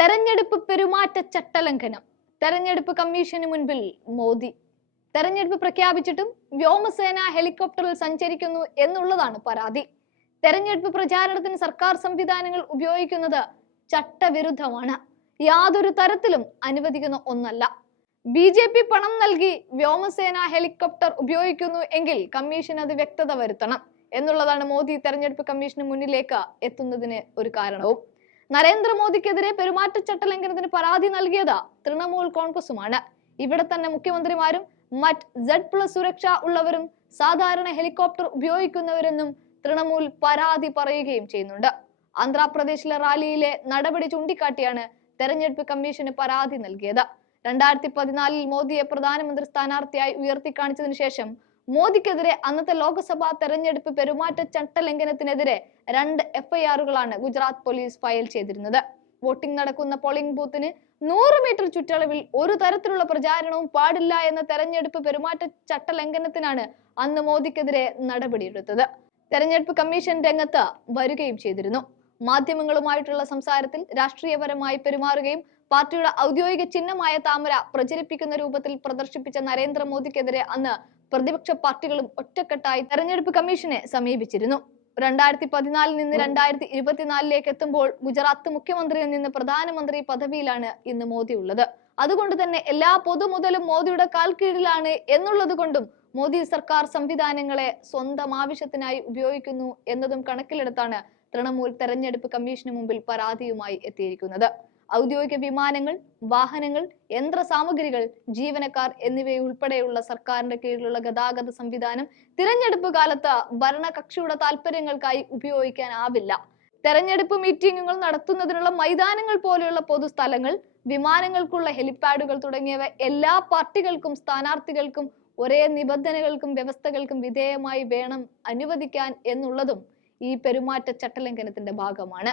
തെരഞ്ഞെടുപ്പ് പെരുമാറ്റച്ചട്ട ലംഘനം. തെരഞ്ഞെടുപ്പ് കമ്മീഷന് മുൻപിൽ മോദി. തെരഞ്ഞെടുപ്പ് പ്രഖ്യാപിച്ചിട്ടും വ്യോമസേന ഹെലികോപ്റ്ററിൽ സഞ്ചരിക്കുന്നു എന്നുള്ളതാണ് പരാതി. തെരഞ്ഞെടുപ്പ് പ്രചാരണത്തിന് സർക്കാർ സംവിധാനങ്ങൾ ഉപയോഗിക്കുന്നത് ചട്ടവിരുദ്ധമാണ്, യാതൊരു തരത്തിലും അനുവദിക്കുന്ന ഒന്നല്ല. BJP പണം നൽകി വ്യോമസേന ഹെലികോപ്റ്റർ ഉപയോഗിക്കുന്നു എങ്കിൽ കമ്മീഷൻ അത് വ്യക്തത വരുത്തണം എന്നുള്ളതാണ് മോദി തെരഞ്ഞെടുപ്പ് കമ്മീഷന് മുന്നിലേക്ക് എത്തുന്നതിന് ഒരു കാരണവും. നരേന്ദ്രമോദിക്കെതിരെ പെരുമാറ്റച്ചട്ട ലംഘനത്തിന് പരാതി നൽകിയത് തൃണമൂൽ കോൺഗ്രസുമാണ്. ഇവിടെ തന്നെ മുഖ്യമന്ത്രിമാരും മറ്റ് Z+ സുരക്ഷ ഉള്ളവരും സാധാരണ ഹെലികോപ്റ്റർ ഉപയോഗിക്കുന്നവരെന്നും തൃണമൂൽ പരാതി പറയുകയും ചെയ്യുന്നുണ്ട്. ആന്ധ്രാപ്രദേശിലെ റാലിയിലെ നടപടി ചൂണ്ടിക്കാട്ടിയാണ് തെരഞ്ഞെടുപ്പ് കമ്മീഷന് പരാതി നൽകിയത്. 2014 മോദിയെ പ്രധാനമന്ത്രി സ്ഥാനാർത്ഥിയായി ഉയർത്തിക്കാണിച്ചതിനു ശേഷം മോദിക്കെതിരെ അന്നത്തെ ലോക്സഭാ തെരഞ്ഞെടുപ്പ് പെരുമാറ്റച്ചട്ട ലംഘനത്തിനെതിരെ 2 FIRകളാണ് ഗുജറാത്ത് പോലീസ് ഫയൽ ചെയ്തിരുന്നത്. വോട്ടിംഗ് നടക്കുന്ന പോളിംഗ് ബൂത്തിന് 100 മീറ്റർ ചുറ്റളവിൽ ഒരു തരത്തിലുള്ള പ്രചാരണവും പാടില്ല എന്ന തെരഞ്ഞെടുപ്പ് പെരുമാറ്റച്ചട്ട ലംഘനത്തിനാണ് അന്ന് മോദിക്കെതിരെ നടപടിയെടുത്തത്. തെരഞ്ഞെടുപ്പ് കമ്മീഷൻ രംഗത്ത് വരികയും ചെയ്തിരുന്നു. മാധ്യമങ്ങളുമായിട്ടുള്ള സംസാരത്തിൽ രാഷ്ട്രീയപരമായി പെരുമാറുകയും പാർട്ടിയുടെ ഔദ്യോഗിക ചിഹ്നമായ താമര പ്രചരിപ്പിക്കുന്ന രൂപത്തിൽ പ്രദർശിപ്പിച്ച നരേന്ദ്രമോദിക്കെതിരെ അന്ന് പ്രതിപക്ഷ പാർട്ടികളും ഒറ്റക്കെട്ടായി തെരഞ്ഞെടുപ്പ് കമ്മീഷനെ സമീപിച്ചിരുന്നു. 2014 നിന്ന് 2024 എത്തുമ്പോൾ ഗുജറാത്ത് മുഖ്യമന്ത്രിയിൽ നിന്ന് പ്രധാനമന്ത്രി പദവിയിലാണ് ഇന്ന് മോദി ഉള്ളത്. അതുകൊണ്ട് തന്നെ എല്ലാ പൊതുമുതലും മോദിയുടെ കാൽ കീഴിലാണ് എന്നുള്ളത് കൊണ്ടും മോദി സർക്കാർ സംവിധാനങ്ങളെ സ്വന്തം ആവശ്യത്തിനായി ഉപയോഗിക്കുന്നു എന്നതും കണക്കിലെടുത്താണ് തൃണമൂൽ തെരഞ്ഞെടുപ്പ് കമ്മീഷന് മുമ്പിൽ പരാതിയുമായി എത്തിയിരിക്കുന്നത്. ഔദ്യോഗിക വിമാനങ്ങൾ, വാഹനങ്ങൾ, യന്ത്ര സാമഗ്രികൾ, ജീവനക്കാർ എന്നിവയുൾപ്പെടെയുള്ള സർക്കാരിന്റെ കീഴിലുള്ള ഗതാഗത സംവിധാനം തിരഞ്ഞെടുപ്പ് കാലത്ത് ഭരണകക്ഷിയുടെ താല്പര്യങ്ങൾക്കായി ഉപയോഗിക്കാനാവില്ല. തെരഞ്ഞെടുപ്പ് മീറ്റിംഗുകൾ നടത്തുന്നതിനുള്ള മൈതാനങ്ങൾ പോലെയുള്ള പൊതുസ്ഥലങ്ങൾ, വിമാനങ്ങൾക്കുള്ള ഹെലിപാഡുകൾ തുടങ്ങിയവ എല്ലാ പാർട്ടികൾക്കും സ്ഥാനാർത്ഥികൾക്കും ഒരേ നിബന്ധനകൾക്കും വ്യവസ്ഥകൾക്കും വിധേയമായി വേണം അനുവദിക്കാൻ എന്നുള്ളതും ഈ പെരുമാറ്റച്ചട്ട ലംഘനത്തിന്റെ ഭാഗമാണ്.